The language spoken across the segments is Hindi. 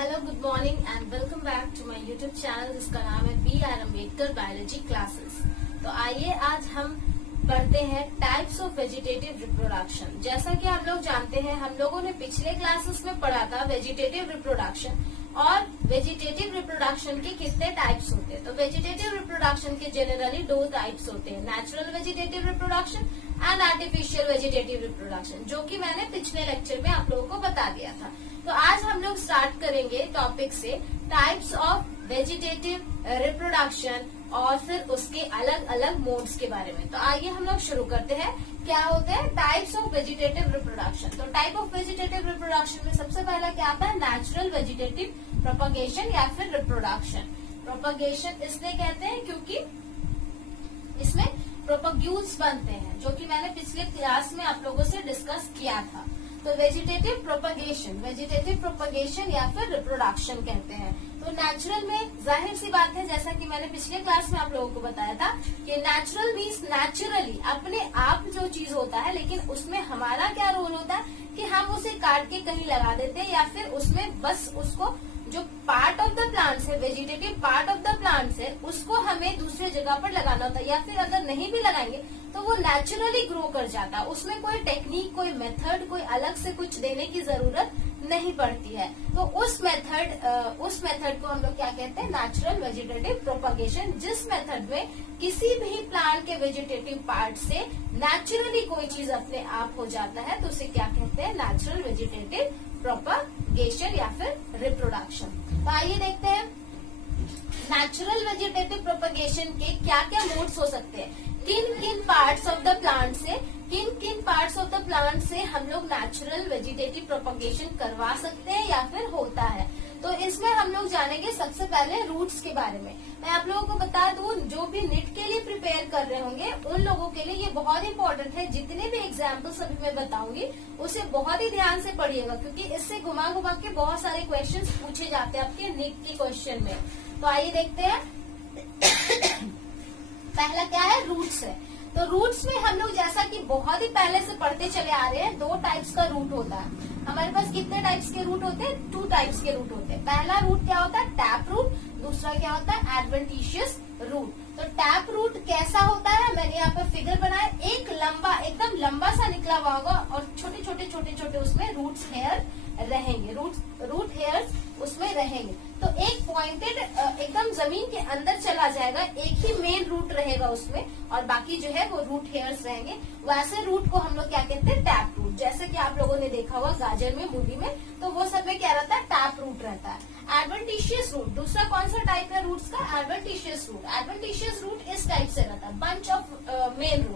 Hello, good morning and welcome back to my YouTube channel जिसका नाम है BR अम्बेडकर बायोलॉजी क्लासेस। तो आइए आज हम पढ़ते हैं टाइप्स ऑफ वेजिटेटिव रिप्रोडक्शन। जैसा कि आप लोग जानते हैं, हम लोगों ने पिछले क्लासेस में पढ़ा था वेजिटेटिव रिप्रोडक्शन और वेजिटेटिव रिप्रोडक्शन के कितने टाइप्स होते हैं। तो वेजिटेटिव रिप्रोडक्शन के जनरली दो टाइप्स होते हैं, natural vegetative reproduction and artificial vegetative reproduction, जो कि मैंने पिछले लेक्चर में आप लोगों को बता दिया था। तो आज हम लोग स्टार्ट करेंगे टॉपिक से टाइप्स ऑफ वेजिटेटिव रिप्रोडक्शन और फिर उसके अलग अलग मोड्स के बारे में। तो आइए हम लोग शुरू करते हैं। क्या होते हैं टाइप्स ऑफ वेजिटेटिव रिप्रोडक्शन। तो टाइप ऑफ वेजिटेटिव रिप्रोडक्शन में सबसे पहला क्या आता है, नेचुरल वेजिटेटिव प्रोपगेशन या फिर रिप्रोडक्शन। प्रोपगेशन इसलिए कहते हैं क्योंकि इसमें प्रोपग्यूल्स बनते हैं, जो कि मैंने पिछले क्लास में आप लोगों से डिस्कस किया था। तो वेजिटेटिव प्रोपगेशन या फिर रिप्रोडक्शन कहते हैं। तो नेचुरल में जाहिर सी बात है, जैसा कि मैंने पिछले क्लास में आप लोगों को बताया था कि नेचुरल मीन्स नेचुरली अपने आप जो चीज होता है, लेकिन उसमें हमारा क्या रोल होता है कि हम उसे काट के कहीं लगा देते हैं या फिर उसमें बस उसको जो पार्ट ऑफ द प्लांट्स है, vegetative part of the plants है, उसको हमें दूसरे जगह पर लगाना होता है, या फिर अगर नहीं भी लगाएंगे तो वो नेचुरली ग्रो कर जाता है। उसमें कोई टेक्निक, कोई मेथड, कोई अलग से कुछ देने की जरूरत नहीं पड़ती है। तो उस मेथड को हम लोग क्या कहते हैं, नेचुरल वेजिटेटिव प्रोपगेशन। जिस मेथड में किसी भी प्लांट के वेजिटेटिव पार्ट से नेचुरली कोई चीज अपने आप हो जाता है, तो उसे क्या कहते हैं, नेचुरल वेजिटेटिव प्रोपगेशन या फिर रिप्रोडक्शन। तो आइए देखते हैं नेचुरल वेजिटेटिव प्रोपगेशन के क्या क्या मोड्स हो सकते हैं। किन किन पार्ट्स ऑफ द प्लांट से हम लोग नेचुरल वेजिटेटिव प्रोपगेशन करवा सकते हैं या फिर होता है। तो इसमें हम लोग जानेंगे सबसे पहले रूट्स के बारे में। मैं आप लोगों को बता दूं, जो भी नीट के लिए प्रिपेयर कर रहे होंगे उन लोगों के लिए ये बहुत इंपॉर्टेंट है। जितने भी एग्जाम्पल्स अभी मैं बताऊंगी उसे बहुत ही ध्यान से पढ़िएगा, क्योंकि इससे घुमा घुमा के बहुत सारे क्वेश्चंस पूछे जाते हैं आपके नीट के क्वेश्चन में। तो आइए देखते हैं। पहला क्या है, रूट्स है। तो रूट्स में हम लोग जैसा कि बहुत ही पहले से पढ़ते चले आ रहे हैं, दो टाइप्स का रूट होता है। हमारे पास कितने टाइप्स के रूट होते हैं, 2 टाइप्स के रूट होते हैं। पहला रूट क्या होता है, टैप रूट। दूसरा क्या होता है, एडवेंटिशियस रूट। तो टैप रूट कैसा होता है, मैंने यहाँ पर फिगर बनाया। एक लंबा, एकदम लंबा सा निकला हुआ होगा और छोटे छोटे उसमें रूट्स हेयर रहेंगे, रूट हेयर्स उसमें रहेंगे। तो एक पॉइंटेड एकदम जमीन के अंदर चला जाएगा, एक ही मेन रूट रहेगा उसमें और बाकी जो है वो रूट हेयर्स रहेंगे। वैसे रूट को हम लोग क्या कहते हैं, टैप रूट। जैसे कि आप लोगों ने देखा हुआ गाजर में, मूली में, तो वो सब में क्या रहता है, टैप रूट रहता है। एडवेंटिशियस रूट, दूसरा कौन सा टाइप है रूट्स का, एडवेंटिशियस रूट। एडवेंटिशियस रूट इस टाइप से रहता है, बंच ऑफ मेन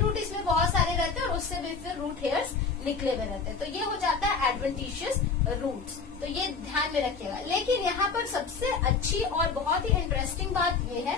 रूट इसमें बहुत सारे रहते हैं और उससे भी फिर रूट हेयर्स निकले हुए रहते हैं। तो ये हो जाता है एडवेंटिशियस रूट्स। तो ये ध्यान में रखिएगा। लेकिन यहाँ पर सबसे अच्छी और बहुत ही इंटरेस्टिंग बात ये है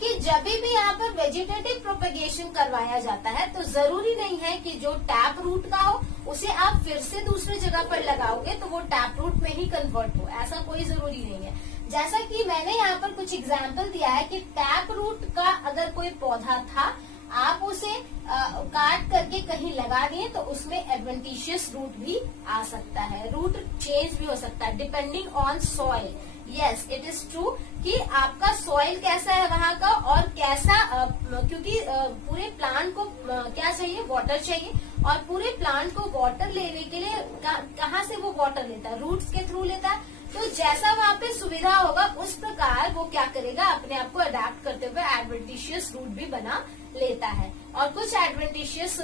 कि जब भी यहाँ पर वेजिटेटिव प्रोपगेशन करवाया जाता है तो जरूरी नहीं है कि जो टैप रूट का हो उसे आप फिर से दूसरी जगह पर लगाओगे तो वो टैप रूट में ही कन्वर्ट हो, ऐसा कोई जरूरी नहीं है। जैसा कि मैंने यहाँ पर कुछ एग्जाम्पल दिया है कि टैप रूट का अगर कोई पौधा था, आप उसे काट करके कहीं लगा दिए तो उसमें एडवेंटिशियस रूट भी आ सकता है, रूट चेंज भी हो सकता है depending on soil. Yes, it is true कि आपका सॉइल कैसा है वहाँ का और कैसा, क्योंकि पूरे प्लांट को क्या चाहिए, वाटर चाहिए, और पूरे प्लांट को वाटर लेने के लिए कहाँ से वो वाटर लेता है, रूट्स के थ्रू लेता है। तो जैसा वहाँ पे सुविधा होगा उस प्रकार वो क्या करेगा, अपने आप को अडेप्ट करते हुए एडवेंटिशियस रूट भी बना लेता है। और कुछ एडवेंटिशियस,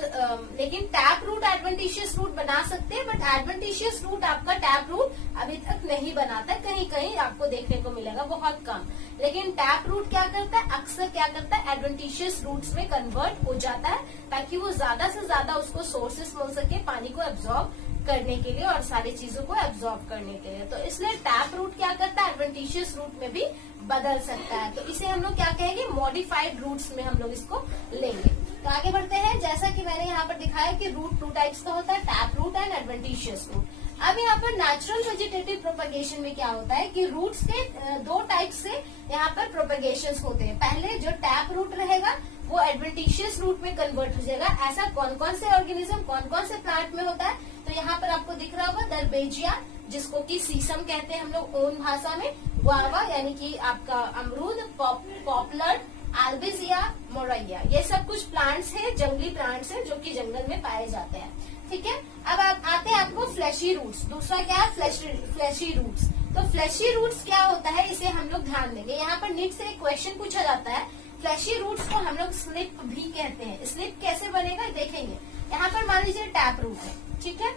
लेकिन टैप रूट एडवेंटिशियस रूट बना सकते हैं, बट एडवेंटिशियस रूट आपका टैप रूट अभी तक नहीं बनाता है। कहीं कहीं आपको देखने को मिलेगा, बहुत कम। लेकिन टैप रूट क्या करता है, अक्सर क्या करता है, एडवेंटिशियस रूट्स में कन्वर्ट हो जाता है, ताकि वो ज्यादा से ज्यादा उसको सोर्सेस मिल सके पानी को एब्जॉर्ब करने के लिए और सारी चीजों को एब्जॉर्ब करने के लिए। तो इसलिए टैप रूट क्या करता है, एडवेंटिशियस रूट में भी बदल सकता है। तो इसे हम लोग क्या कहेंगे, मॉडिफाइड रूट्स में हम लोग इसको लेंगे। तो आगे बढ़ते हैं। जैसा कि मैंने यहाँ पर दिखाया कि रूट 2 टाइप्स का होता है, tap root and adventitious root. अब यहाँ पर नेचुरल वेजिटेटिव प्रोपगेशन में क्या होता है कि रूट्स के 2 टाइप से यहाँ पर प्रोपगेशन होते हैं। पहले जो टैप रूट रहेगा वो एडवेंटिशियस रूट में कन्वर्ट हो जाएगा। ऐसा कौन कौन से ऑर्गेनिज्म, कौन कौन से प्लांट में होता है, तो यहाँ पर आपको दिख रहा होगा दरबेजिया, जिसको कि सीसम कहते हैं हम लोग ओन भाषा में, गुआवा यानी कि आपका अमरूद, पॉपुलर, एल्बिजिया, मोरैया, ये सब कुछ प्लांट्स हैं, जंगली प्लांट्स हैं जो कि जंगल में पाए जाते हैं। ठीक है, अब आप आते हैं आपको फ्लैशी रूट्स। दूसरा क्या है, फ्लैशी रूट्स। तो फ्लैशी रूट्स क्या होता है, इसे हम लोग ध्यान देंगे। यहाँ पर नीट से एक क्वेश्चन पूछा जाता है, फ्लैशी रूट्स को हम लोग स्लिप भी कहते हैं। स्लिप कैसे बनेगा देखेंगे। यहाँ पर मान लीजिए टैप रूट है, ठीक है।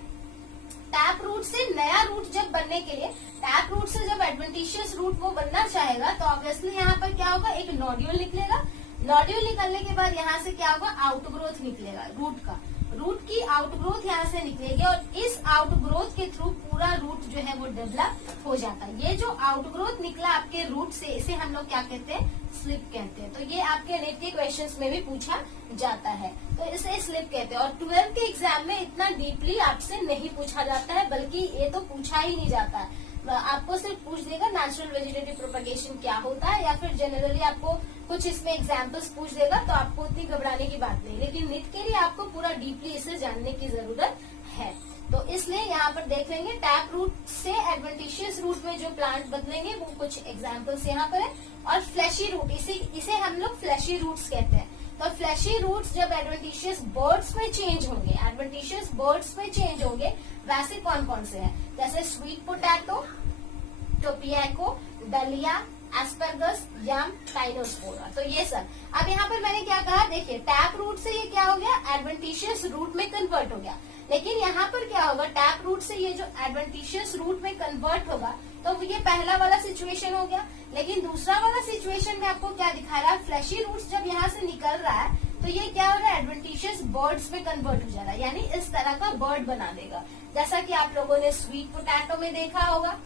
टैप रूट से नया रूट जब बनने के लिए, टैप रूट से जब एडवेंटिशियस रूट वो बनना चाहेगा तो ऑब्वियसली यहाँ पर क्या होगा, एक नोड्यूल निकलेगा। नोड्यूल निकलने के बाद यहाँ से क्या होगा, आउटग्रोथ निकलेगा रूट का। रूट की आउटग्रोथ यहाँ से निकलेगी और इस आउटग्रोथ के थ्रू पूरा रूट जो है वो डेवलप हो जाता है। ये जो आउटग्रोथ निकला आपके रूट से, इसे हम लोग क्या कहते हैं, स्लिप कहते हैं। तो ये आपके नेट के क्वेश्चंस में भी पूछा जाता है, तो इसे स्लिप कहते हैं। और 12th के एग्जाम में इतना डीपली आपसे नहीं पूछा जाता है, बल्कि ये तो पूछा ही नहीं जाता है। आपको सिर्फ पूछ देगा नेचुरल वेजिटेटिव प्रोपगेशन क्या होता है, या फिर जनरली आपको कुछ इसमें एग्जाम्पल्स पूछ देगा, तो आपको उतनी घबराने की बात नहीं। लेकिन नीट के लिए आपको पूरा डीपली इसे जानने की जरूरत है। तो इसलिए यहाँ पर देख लेंगे टैप रूट से एडवेंटिशियस रूट में जो प्लांट बदलेंगे वो कुछ एग्जाम्पल्स यहाँ पर है। और फ्लैशी रूट, इसे हम लोग फ्लैशी रूट्स कहते हैं। तो फ्लैशी रूट्स जब एडवेंटिशियस बर्ड्स में चेंज होंगे, एडवेंटिशियस बर्ड्स में चेंज होंगे, वैसे कौन कौन से हैं, जैसे स्वीट पोटैटो, टोपियाको, डलिया, एस्परगस, यम, टाइनोस्पोरा। तो ये सब। अब यहाँ पर मैंने क्या कहा, देखिए टैप रूट से ये क्या हो गया, एडवेंटिशियस रूट में कन्वर्ट हो गया। लेकिन यहाँ पर क्या होगा, टैप रूट से ये जो एडवेंटिशियस रूट में कन्वर्ट होगा, तो ये पहला वाला सिचुएशन हो गया। लेकिन दूसरा वाला सिचुएशन में आपको क्या दिखा रहा है, फ्लैशी रूट्स जब यहाँ से निकल रहा है तो ये क्या हो रहा है, एडवेंटिशियस बर्ड्स में कन्वर्ट हो जा रहा है, यानी इस तरह का बर्ड बना देगा, जैसा कि आप लोगों ने स्वीट पोटैटो में देखा होगा।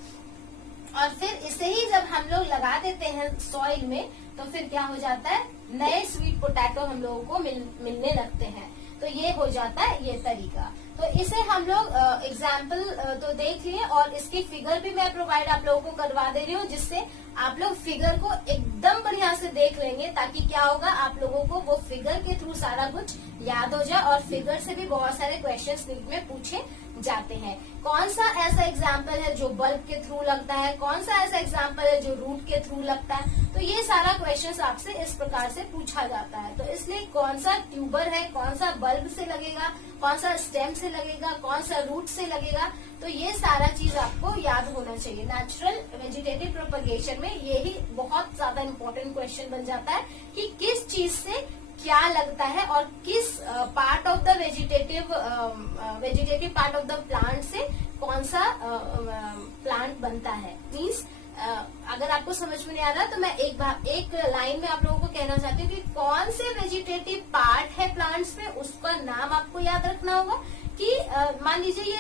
और फिर इसे ही जब हम लोग लगा देते हैं सॉइल में, तो फिर क्या हो जाता है, नए स्वीट पोटैटो हम लोगों को मिलने लगते हैं। तो ये हो जाता है ये तरीका। तो इसे हम लोग एग्जाम्पल तो देख लिए, और इसकी फिगर भी मैं प्रोवाइड आप लोगों को करवा दे रही हूँ, जिससे आप लोग फिगर को एकदम बढ़िया से देख लेंगे, ताकि क्या होगा, आप लोगों को वो फिगर के थ्रू सारा कुछ याद हो जाए। और फिगर से भी बहुत सारे क्वेश्चंस नीट में पूछे जाते हैं। कौन सा ऐसा एग्जाम्पल है जो बल्ब के थ्रू लगता है, कौन सा ऐसा एग्जाम्पल है जो रूट के थ्रू लगता है, तो ये सारा क्वेश्चंस आपसे इस प्रकार से पूछा जाता है। तो इसलिए कौन सा ट्यूबर है, कौन सा बल्ब से लगेगा, कौन सा स्टेम से लगेगा, कौन सा रूट से लगेगा, तो ये सारा चीज आपको याद होना चाहिए। नेचुरल वेजिटेटिव प्रोपगेशन में यही बहुत ज्यादा इम्पोर्टेंट क्वेश्चन बन जाता है कि किस चीज से क्या लगता है और किस part of the vegetative part of the plant से कौन सा प्लांट बनता है। मीन्स अगर आपको समझ में नहीं आ रहा तो मैं एक लाइन में आप लोगों को कहना चाहती हूँ कि कौन से वेजिटेटिव पार्ट है प्लांट्स में, उसका नाम आपको याद रखना होगा। कि मान लीजिए ये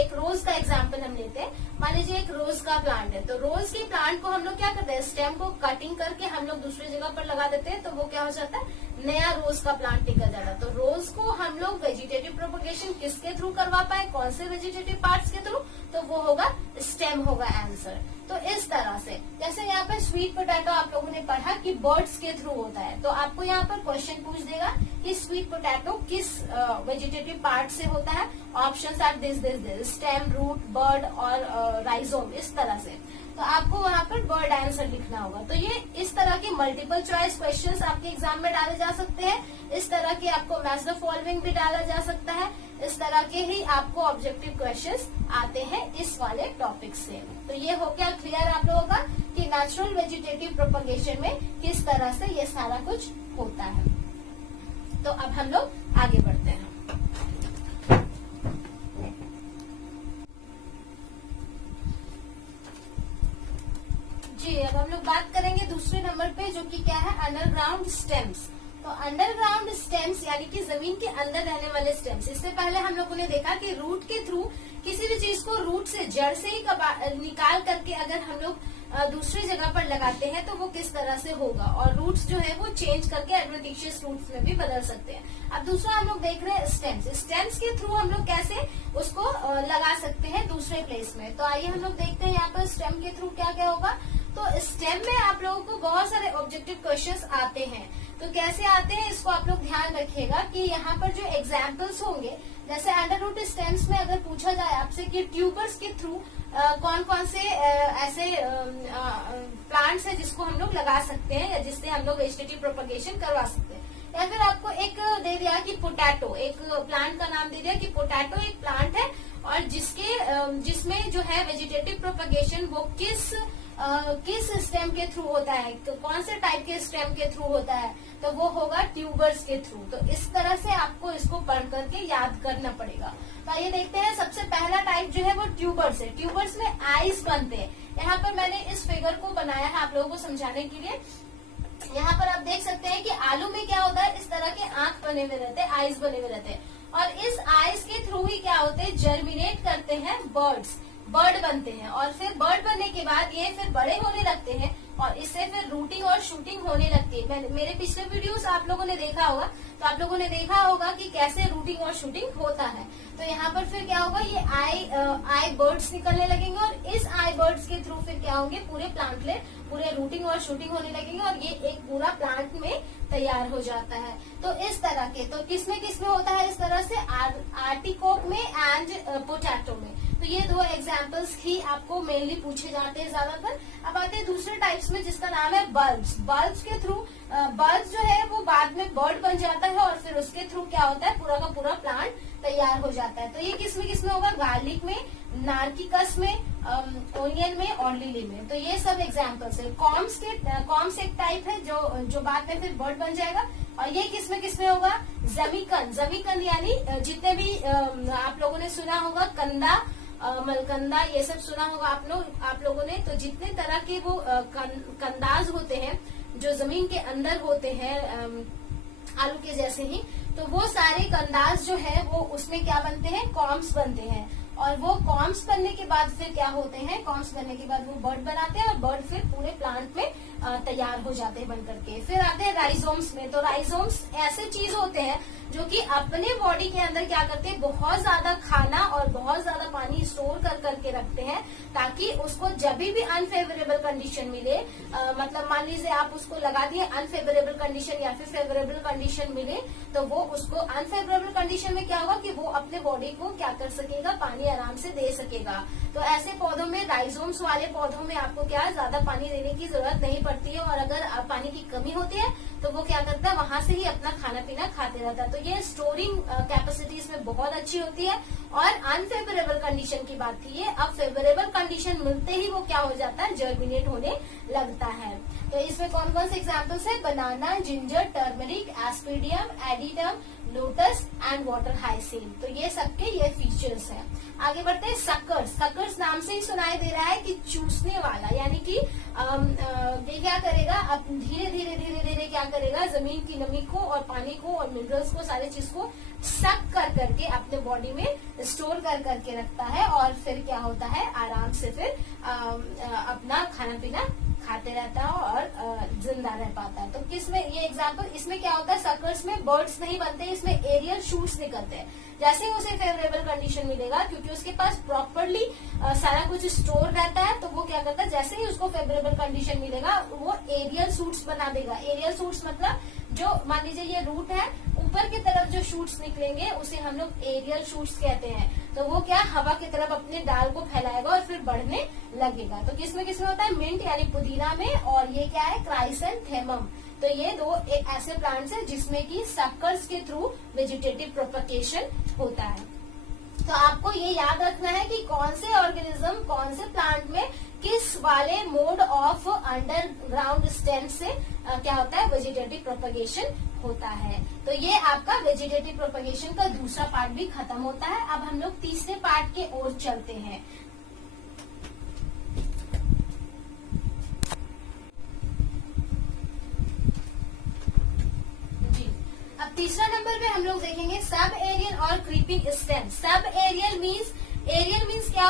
एक रोज का एग्जाम्पल हम लेते हैं। मान लीजिए एक रोज का प्लांट है, तो रोज के प्लांट को हम लोग क्या करते हैं, स्टेम को कटिंग करके हम लोग दूसरी जगह पर लगा देते हैं, तो वो क्या हो जाता है, नया रोज का प्लांट निकल जाता है। तो रोज को हम लोग वेजिटेटिव प्रोपगेशन किसके थ्रू करवा पाए, कौन से वेजिटेटिव पार्ट्स के थ्रू, तो वो होगा स्टेम होगा आंसर। तो इस तरह से, जैसे यहाँ पर स्वीट पोटैटो आप लोगों ने पढ़ा कि बर्ड्स के थ्रू होता है, तो आपको यहाँ पर क्वेश्चन पूछ देगा कि स्वीट पोटैटो किस वेजिटेटिव पार्ट से होता है। Options are this, stem, root, bird और राइजोम, इस तरह से। तो आपको वहाँ पर बर्ड आंसर लिखना होगा। तो ये इस तरह के मल्टीपल चॉइस क्वेश्चंस आपके एग्जाम में डाले जा सकते हैं। इस तरह के आपको मैच द फॉलोइंग भी डाला जा सकता है। इस तरह के ही आपको ऑब्जेक्टिव क्वेश्चंस आते हैं इस वाले टॉपिक से। तो ये हो गया क्लियर आप लोगों का कि नेचुरल वेजिटेटिव प्रोपगेशन में किस तरह से ये सारा कुछ होता है। तो अब हम लोग आगे बढ़ते हैं। जी, अब हम लोग बात करेंगे दूसरे नंबर पे, जो कि क्या है, अंडरग्राउंड स्टेम्स। तो अंडरग्राउंड स्टेम्स यानी कि जमीन के अंदर रहने वाले स्टेम्स। इससे पहले हम लोगों ने देखा कि रूट के थ्रू किसी भी चीज को रूट से, जड़ से ही निकाल करके अगर हम लोग दूसरी जगह पर लगाते हैं तो वो किस तरह से होगा, और रूट्स जो है वो चेंज करके एडवेंटिशियस रूट्स में भी बदल सकते हैं। अब दूसरा हम लोग देख रहे हैं स्टेम्स। स्टेम्स के थ्रू हम लोग कैसे उसको लगा सकते हैं दूसरे प्लेस में। तो आइए हम लोग देखते हैं यहाँ पर स्टेम के थ्रू क्या क्या होगा। तो स्टेम में आप लोगों को बहुत सारे ऑब्जेक्टिव क्वेश्चंस आते हैं। तो कैसे आते हैं इसको आप लोग ध्यान रखिएगा कि यहाँ पर जो एग्जाम्पल्स होंगे, जैसे अंडर रूट स्टेम्स में अगर पूछा जाए आपसे कि ट्यूबर्स के थ्रू कौन कौन से ऐसे प्लांट्स है जिसको हम लोग लगा सकते हैं या जिससे हम लोग वेजिटेटिव प्रोपगेशन करवा सकते हैं, या फिर आपको एक दे दिया कि पोटैटो, एक प्लांट का नाम दे दिया कि पोटैटो एक प्लांट है और जिसमें जो है वेजिटेटिव प्रोपगेशन वो किस स्टेम के थ्रू होता है, तो कौन से टाइप के स्टेम के थ्रू होता है, तो वो होगा ट्यूबर्स के थ्रू। तो इस तरह से आपको इसको पढ़ करके याद करना पड़ेगा। तो ये देखते हैं, सबसे पहला टाइप जो है वो ट्यूबर्स है। ट्यूबर्स में आइज बनते हैं। यहाँ पर मैंने इस फिगर को बनाया है आप लोगों को समझाने के लिए। यहाँ पर आप देख सकते हैं कि आलू में क्या होता है, इस तरह के आंख बने हुए रहते हैं, आइज बने हुए रहते हैं, और इस आइज के थ्रू ही क्या होते हैं, जर्मिनेट करते हैं बर्ड बनते हैं, और फिर बर्ड बनने के बाद ये फिर बड़े होने लगते हैं और इससे फिर रूटिंग और शूटिंग होने लगती है। मेरे पिछले वीडियोस आप लोगों ने देखा होगा, तो आप लोगों ने देखा होगा कि कैसे रूटिंग और शूटिंग होता है। तो यहाँ पर फिर क्या होगा, ये आई बर्ड्स निकलने लगेंगे और इस आई बर्ड्स के थ्रू फिर क्या होंगे, पूरे प्लांटलेट पूरे रूटिंग और शूटिंग होने लगेंगे और ये एक पूरा प्लांट में तैयार हो जाता है। तो इस तरह के, तो किसमें होता है इस तरह से, आर्टिकोक में एंड पोटैटो में। तो ये दो एग्जाम्पल्स ही आपको मेनली पूछे जाते हैं ज्यादातर। अब आते हैं दूसरे टाइप्स में जिसका नाम है बल्ब्स। बल्ब्स के थ्रू बल्ब जो है वो बाद में बर्ड बन जाता है और फिर उसके थ्रू क्या होता है, पूरा का पूरा प्लांट तैयार हो जाता है। तो ये किसमें होगा, गार्लिक में, नार्किकस में, ओनियन में और लिली में। तो ये सब एग्जाम्पल्स है। कॉम्स एक टाइप है जो बाद में फिर बर्ड बन जाएगा। और ये किसमें होगा, जमीकंद यानी जितने भी आप लोगों ने सुना होगा, कंदा, मलकंदा, ये सब सुना होगा आप लोगों ने। तो जितने तरह के वो कंदाज होते हैं जो जमीन के अंदर होते हैं आलू के जैसे ही, तो वो सारे कंदाज जो है वो उसमें क्या बनते हैं, कॉम्स बनते हैं। और वो कॉम्स बनने के बाद फिर क्या होते हैं, कॉम्स बनने के बाद वो बर्ड बनाते हैं और बर्ड फिर पूरे प्लांट में तैयार हो जाते हैं बन करके। फिर आते हैं राइजोम्स में। तो राइजोम्स ऐसे चीज होते हैं जो कि अपने बॉडी के अंदर क्या करते हैं, बहुत ज्यादा खाना और बहुत ज्यादा पानी स्टोर कर करके रखते हैं, ताकि उसको जब भी अनफेवरेबल कंडीशन मिले, मतलब मान लीजिए आप उसको लगा दिए अनफेवरेबल कंडीशन या फिर फेवरेबल कंडीशन मिले, तो वो उसको अनफेवरेबल कंडीशन में क्या होगा कि वो अपने बॉडी को क्या कर सकेगा, पानी आराम से दे सकेगा। तो ऐसे पौधों में, राइजोम्स वाले पौधों में आपको क्या ज्यादा पानी देने की जरूरत नहीं पड़ती है, और अगर पानी की कमी होती है तो वो क्या करता है, वहां से ही अपना खाना पीना खाते रहता है। तो ये स्टोरिंग कैपेसिटी इसमें बहुत अच्छी होती है। और अनफेवरेबल कंडीशन की बात थी ये, अब फेवरेबल कंडीशन मिलते ही वो क्या हो जाता है, जर्मिनेट होने लगता है। तो इसमें कौन कौन से एग्जाम्पल्स है, banana, ginger, turmeric, aspidium, adiantum, lotus and water hyacinth. तो ये सबके ये फीचर्स हैं। आगे बढ़ते हैं, सकर्स नाम से ही सुनाई दे रहा है कि चूसने वाला, यानी कि ये क्या करेगा, अब धीरे धीरे क्या करेगा, जमीन की नमी को और पानी को और मिनरल्स को, सारी चीज को सक कर करके अपने बॉडी में स्टोर कर करके रखता है और फिर क्या होता है, आराम से फिर अपना खाना पीना खाते रहता है और जिंदा रह पाता है। तो किसमें ये एग्जाम्पल, इसमें क्या होता है, सकर्स में बर्ड्स नहीं बनते, इसमें एरियल शूट्स निकलते हैं। जैसे ही उसे फेवरेबल कंडीशन मिलेगा, क्योंकि उसके पास प्रॉपरली सारा कुछ स्टोर रहता है, तो वो क्या करता है, जैसे ही उसको फेवरेबल कंडीशन मिलेगा वो एरियल शूट्स बना देगा। एरियल शूट्स मतलब जो मान लीजिए ये रूट है, ऊपर की तरफ जो शूट्स निकलेंगे उसे हम लोग एरियल शूट्स कहते हैं। तो वो क्या हवा की तरफ अपने डाल को फैलाएगा और फिर बढ़ने लगेगा। तो किसमें होता है, मिंट यानी पुदीना में, और ये क्या है, क्राइसेंथेमम। तो ये दो एक ऐसे प्लांट्स हैं जिसमें कि सकर्स के थ्रू वेजिटेटिव प्रोपगेशन होता है। तो आपको ये याद रखना है कि कौन से ऑर्गेनिज्म कौन से प्लांट में किस वाले मोड ऑफ अंडरग्राउंड स्टेम से क्या होता है, वेजिटेटिव प्रोपगेशन होता है। तो ये आपका वेजिटेटिव प्रोपगेशन का दूसरा पार्ट भी खत्म होता है। अब हम लोग तीसरे पार्ट के ओर चलते हैं। तीसरा नंबर पे हम लोग देखेंगे सब एरियल और creeping stem. Sub aerial means क्या,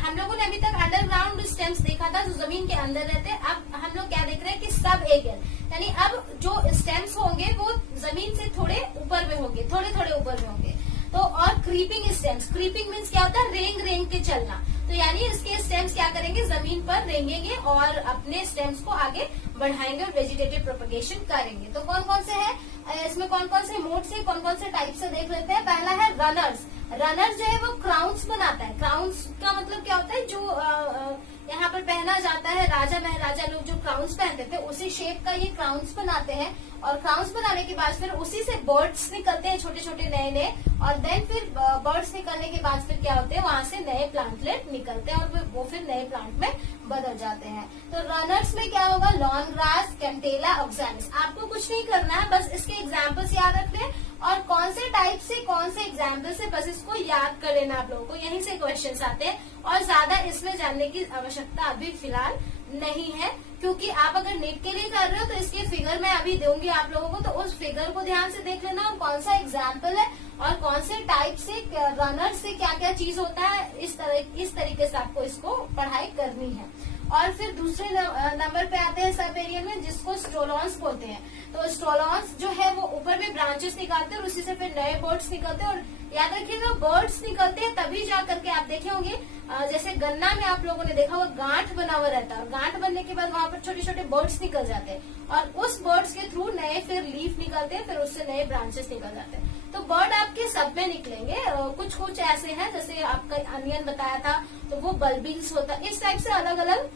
हम लोगों ने अभी तक अंडरग्राउंड स्टेम्स देखा था जो जमीन के अंदर रहते हैं। अब हम लोग क्या देख रहे हैं कि सब एरियल, यानी अब जो स्टेम्स होंगे वो जमीन से थोड़े ऊपर में होंगे, थोड़े ऊपर में होंगे। तो और क्रीपिंग स्टेम्स, क्रीपिंग मीन्स क्या होता है, रेंग के चलना। तो यानी इसके स्टेम्स क्या करेंगे, जमीन पर रेंगेंगे और अपने स्टेम्स को आगे बढ़ाएंगे और वेजिटेटिव प्रोपगेशन करेंगे। तो कौन कौन से है इसमें, कौन कौन से मोड से, कौन कौन से टाइप से देख लेते हैं। पहला है रनर्स। रनर्स जो है वो क्राउन्स बनाता है। क्राउन्स का मतलब क्या होता है, जो यहाँ पर पहना जाता है, राजा महाराजा लोग जो क्राउन्स पहनते थे उसी शेप का ये क्राउन्स बनाते हैं। और क्राउन्स बनाने के बाद फिर उसी से बर्ड्स निकलते हैं, छोटे छोटे नए नए, और देन फिर बर्ड्स निकलने के बाद फिर क्या होते हैं, वहां से नए प्लांटलेट निकलते हैं और वो फिर नए प्लांट में बदल जाते हैं। तो रनर्स में क्या होगा, लॉन ग्रास, कैंटेला, ऑक्सालिस। आपको कुछ नहीं करना है, बस इसके एग्जाम्पल्स याद रख लें और कौन से टाइप से कौन से एग्जाम्पल से, बस इसको याद कर लेना आप लोगों को। यहीं से क्वेश्चंस आते हैं और ज्यादा इसमें जानने की आवश्यकता अभी फिलहाल नहीं है, क्योंकि आप अगर नीट के लिए कर रहे हो तो इसके फिगर मैं अभी दूंगी आप लोगों को, तो उस फिगर को ध्यान से देख लेना और कौन सा एग्जाम्पल है और कौन से टाइप से रनर से क्या क्या चीज होता है, इस तरीके से आपको इसको पढ़ाई करनी है। और फिर दूसरे नंबर पे आते हैं सब एरिया में, जिसको स्टोलॉन्स बोलते हैं। तो स्टोलॉन्स जो है वो ऊपर में ब्रांचेस निकालते हैं और उसी से फिर नए बर्ड्स निकलते हैं। और याद रखिएगा बर्ड्स निकलते हैं तभी जा करके, आप देखे होंगे जैसे गन्ना में आप लोगों ने देखा होगा गांठ बना हुआ रहता है, और गांठ बनने के बाद वहां पर छोटे छोटे बर्ड्स निकल जाते हैं और उस बर्ड्स के थ्रू नए फिर लीफ निकलते हैं, फिर उससे नए ब्रांचेस निकल जाते हैं। तो बर्ड आपके सब में निकलेंगे, कुछ कुछ ऐसे हैं जैसे आपका अनियन बताया था तो वो बल्बिल्स होता है। इस टाइप से अलग अलग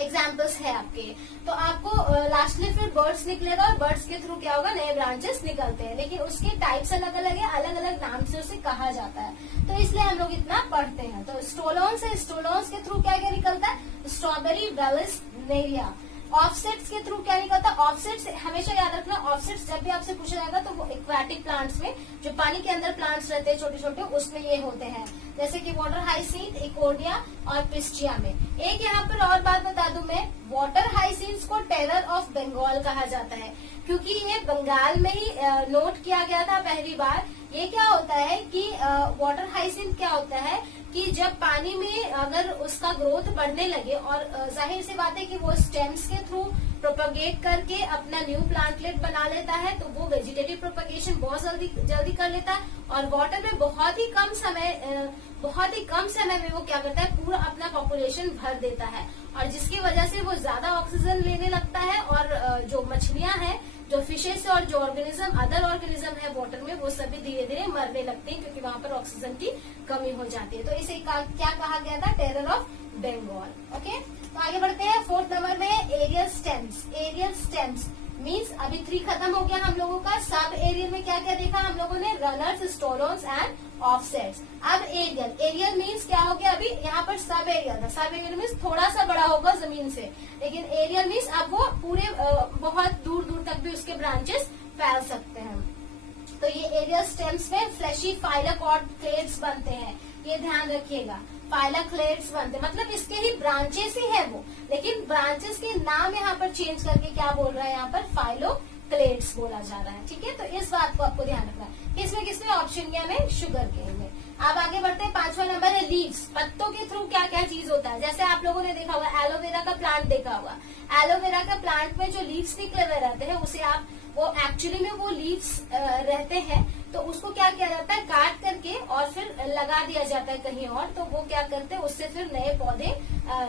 एग्जाम्पल्स है आपके। तो आपको लास्टली फिर बर्ड्स निकलेगा और बर्ड्स के थ्रू क्या होगा, नए ब्रांचेस निकलते हैं, लेकिन उसके टाइप्स अलग अलग है, अलग अलग नाम से उसे कहा जाता है। तो इसलिए हम लोग इतना पढ़ते हैं। तो स्टोलॉन्स है, स्टोलॉन्स के थ्रू क्या क्या निकलता है, स्ट्रॉबेरी, वेलिस, नेरिया। ऑफसेट्स के थ्रू क्या निकलता है, ऑफसेट्स हमेशा याद रखना, ऑफसेट्स जब भी आपसे पूछा जाएगा तो वो एक्वाटिक प्लांट्स में, जो पानी के अंदर प्लांट्स रहते हैं छोटे छोटे, उसमें ये होते हैं, जैसे कि वाटर हाइसिंथ, इकोडिया और पिस्टिया में। एक यहाँ पर और बात बता दूं मैं, वाटर हाइसिंथ को टेरर ऑफ बंगाल कहा जाता है, क्योंकि ये बंगाल में ही नोट किया गया था पहली बार। ये क्या होता है कि वाटर हाइसिंथ क्या होता है कि जब पानी में अगर उसका ग्रोथ बढ़ने लगे, और जाहिर सी बात है कि वो स्टेम्स के थ्रू प्रोपगेट करके अपना न्यू प्लांटलेट बना लेता है, तो वो वेजिटेटिव प्रोपगेशन बहुत जल्दी कर लेता है और वाटर में बहुत ही कम समय में वो क्या करता है, पूरा अपना पॉपुलेशन भर देता है, और जिसकी वजह से वो ज्यादा ऑक्सीजन लेने लगता है। और जो मछलियां हैं, जो फिशेस और जो अदर ऑर्गेनिज्म है वाटर में, वो सभी धीरे धीरे मरने लगते हैं, क्योंकि वहां पर ऑक्सीजन की कमी हो जाती है। तो इसे क्या कहा गया था, टेरर ऑफ बंगाल। ओके, तो आगे बढ़ते हैं। फोर्थ नंबर में aerial stems. Aerial stems means अभी 3 खत्म हो गया हम लोगों का। सब एरियल में क्या क्या देखा हम लोगों ने, रनर्स, स्टोलॉन्स एंड ऑफसेट्स। अब एरियल, एरियल मीन्स क्या हो गया, अभी यहाँ पर सब एरियल था, सब एरियल मीन्स थोड़ा सा बड़ा होगा जमीन से, लेकिन एरियल मीन्स अब वो पूरे बहुत दूर दूर तक भी उसके ब्रांचेस फैल सकते हैं। तो ये एरियल स्टेम्स में फ्लैशी फाइलोकॉर्ड क्लेड्स बनते हैं, ये ध्यान रखिएगा, फाइलोक्लेड्स बनते, मतलब इसके ही ब्रांचेस ही है वो, लेकिन ब्रांचेस के नाम यहाँ पर चेंज करके क्या बोल रहा है, यहाँ पर फाइलोक्लेड्स बोला जा रहा है। ठीक है, तो इस बात को आपको ध्यान रखना है। किसमें ऑप्शन किया में, शुगर केन में। अब आगे बढ़ते हैं। 5वां नंबर है लीव्स। पत्तों के थ्रू क्या क्या चीज होता है, जैसे आप लोगों ने देखा होगा एलोवेरा का प्लांट देखा होगा, एलोवेरा का प्लांट में जो लीव्स निकले हुए रहते हैं उसे आप, वो एक्चुअली में वो लीव्स रहते हैं, तो उसको क्या किया जाता है, काट करके और फिर लगा दिया जाता है कहीं और, तो वो क्या करते हैं, उससे फिर नए पौधे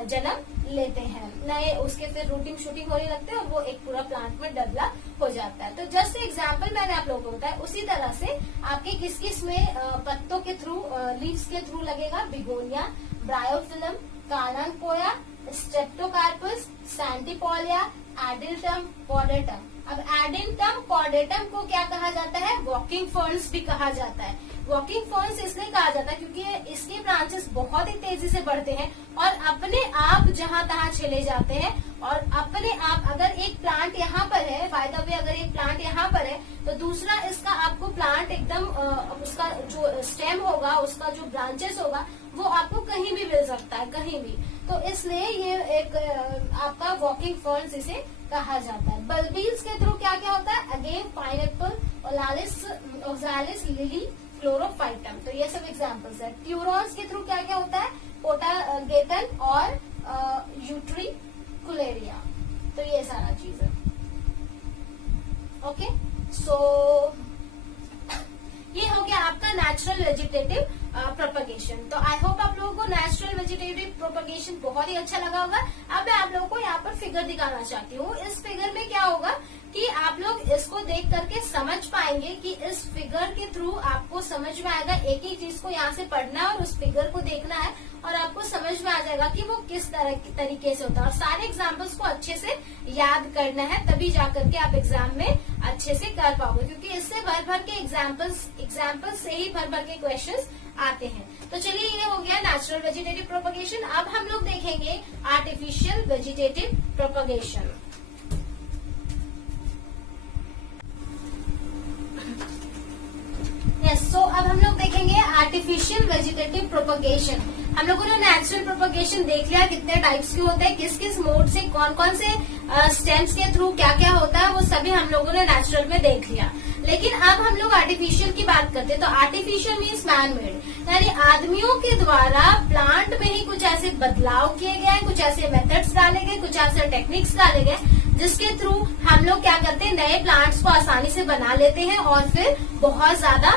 जन्म लेते हैं, नए उसके फिर रूटिंग शूटिंग होने लगते हैं और वो एक पूरा प्लांट में डेवलप हो जाता है। तो जस्ट एग्जाम्पल मैंने आप लोगों को बताया, उसी तरह से आपके किस में पत्तों के थ्रू, लीव्स के थ्रू लगेगा, बिगोनिया, ब्रायोफिलम, काननपोया, स्ट्रेप्टोकार्पस, सैंटिपोलिया, एडिल्टम, कॉर्डेटम। अब एडिल्टम कॉर्डेटम को क्या कहा जाता है, वॉकिंग फर्न्स भी कहा जाता है। वॉकिंग फर्न्स इसलिए कहा जाता है क्योंकि इसके ब्रांचेस बहुत ही तेजी से बढ़ते हैं और अपने आप जहां तहां चले जाते हैं, और अपने आप अगर एक प्लांट यहाँ पर है, बाय द वे अगर एक प्लांट यहाँ पर है तो दूसरा इसका आपको प्लांट एकदम उसका जो स्टेम होगा, उसका जो ब्रांचेस होगा, वो आपको कहीं भी मिल सकता है, कहीं भी। तो इसलिए ये एक आपका वॉकिंग फर्न्स इसे कहा जाता है। बल्बील्स के थ्रू क्या क्या होता है, अगेन पाइनएप्पल, ओजालिस, लिली, फ्लोरोफाइटम। तो ये सब एग्जांपल्स है। ट्यूरॉन्स के थ्रू क्या क्या होता है, पोटागेटन और यूट्रिकुलेरिया। तो ये सारा चीज है। ओके, सो ये हो गया आपका नेचुरल वेजिटेटिव प्रोपगेशन। तो आई होप आप लोगों को नेचुरल वेजिटेटिव प्रोपगेशन बहुत ही अच्छा लगा होगा। अब मैं आप लोगों को यहाँ पर फिगर दिखाना चाहती हूँ। इस फिगर में क्या होगा कि आप लोग इसको देख करके समझ पाएंगे कि इस फिगर के थ्रू आपको समझ में आएगा, एक ही चीज को यहाँ से पढ़ना है और उस फिगर को देखना है और आपको समझ में आ जाएगा कि वो किस तरीके से होता है। और सारे एग्जाम्पल्स को अच्छे से याद करना है, तभी जाकर के आप एग्जाम में अच्छे से कर पाओगे, क्योंकि इससे भर भर के एग्जाम्पल्स से ही भर भर के क्वेश्चंस आते हैं। तो चलिए, ये हो गया नेचुरल वेजिटेटिव प्रोपगेशन। अब हम लोग देखेंगे आर्टिफिशियल वेजिटेटिव प्रोपगेशन। सो अब हम लोग देखेंगे आर्टिफिशियल वेजिटेटिव प्रोपगेशन। हम लोगों ने नेचुरल प्रोपगेशन देख लिया, कितने टाइप्स के होते हैं, किस किस मोड से कौन कौन से स्टेम्स के थ्रू क्या क्या होता है, वो सभी हम लोगों ने नेचुरल में देख लिया। लेकिन अब हम लोग आर्टिफिशियल की बात करते हैं। तो आर्टिफिशियल मीन्स मैन मेड, यानी आदमियों के द्वारा प्लांट में ही कुछ ऐसे बदलाव किए गए हैं, कुछ ऐसे मेथड्स डाले गए, कुछ ऐसे टेक्निक्स डाले गए, जिसके थ्रू हम लोग क्या करते हैं, नए प्लांट्स को आसानी से बना लेते हैं और फिर बहुत ज्यादा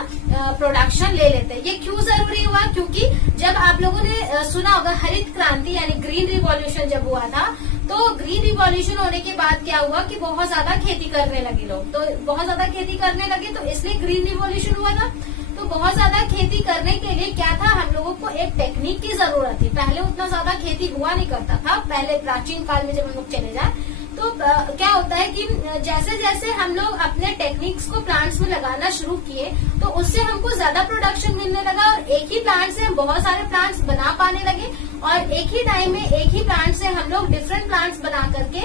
प्रोडक्शन ले लेते हैं। ये क्यों जरूरी हुआ? क्योंकि जब आप लोगों ने सुना होगा हरित क्रांति यानी ग्रीन रिवॉल्यूशन जब हुआ था, तो ग्रीन रिवॉल्यूशन होने के बाद क्या हुआ कि बहुत ज्यादा खेती करने लगे लोग, तो बहुत ज्यादा खेती करने लगे, तो इसलिए ग्रीन रिवॉल्यूशन हुआ था। तो बहुत ज्यादा खेती करने के लिए क्या था, हम लोगों को एक टेक्निक की जरूरत थी। पहले उतना ज्यादा खेती हुआ नहीं करता था, पहले प्राचीन काल में जब हम लोग चले जाए तो क्या होता है कि जैसे जैसे हम लोग अपने टेक्निक्स को प्लांट्स में लगाना शुरू किए, तो उससे हमको ज्यादा प्रोडक्शन मिलने लगा और एक ही प्लांट से हम बहुत सारे प्लांट्स बना पाने लगे और एक ही टाइम में एक ही प्लांट से हम लोग डिफरेंट प्लांट्स बना करके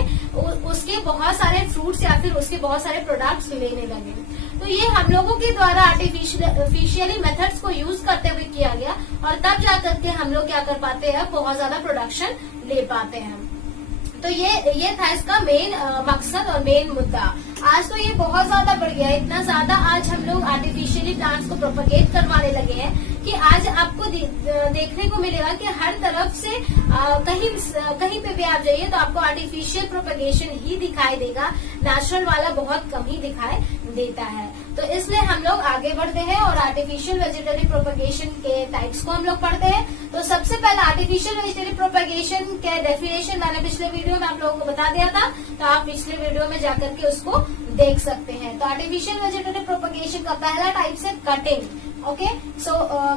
उसके बहुत सारे फ्रूट्स या फिर उसके बहुत सारे प्रोडक्ट्स लेने लगे। तो ये हम लोगों के द्वारा आर्टिफिशियली मेथड्स को यूज करते हुए किया गया और तब जाकर के हम लोग क्या कर पाते हैं, बहुत ज्यादा प्रोडक्शन ले पाते हैं। तो ये था इसका मेन मकसद और मेन मुद्दा। आज तो ये बहुत ज्यादा बढ़ गया है, इतना ज्यादा आज हम लोग आर्टिफिशियली प्लांट्स को प्रोपगेट करवाने लगे हैं कि आज आपको देखने को मिलेगा कि हर तरफ से कहीं पे भी आप जाइए तो आपको आर्टिफिशियल प्रोपगेशन ही दिखाई देगा, नेचुरल वाला बहुत कम ही दिखाई देता है। तो इसलिए हम लोग आगे बढ़ते हैं और आर्टिफिशियल वेजिटेटिव प्रोपगेशन के टाइप्स को हम लोग पढ़ते हैं। तो सबसे पहले आर्टिफिशियल वेजिटेटिव प्रोपगेशन के डेफिनेशन मैंने पिछले वीडियो में आप लोगों को बता दिया था, तो आप पिछले वीडियो में जाकर के उसको देख सकते हैं। तो आर्टिफिशियल वेजिटेटिव प्रोपगेशन का पहला टाइप है कटिंग। ओके, सो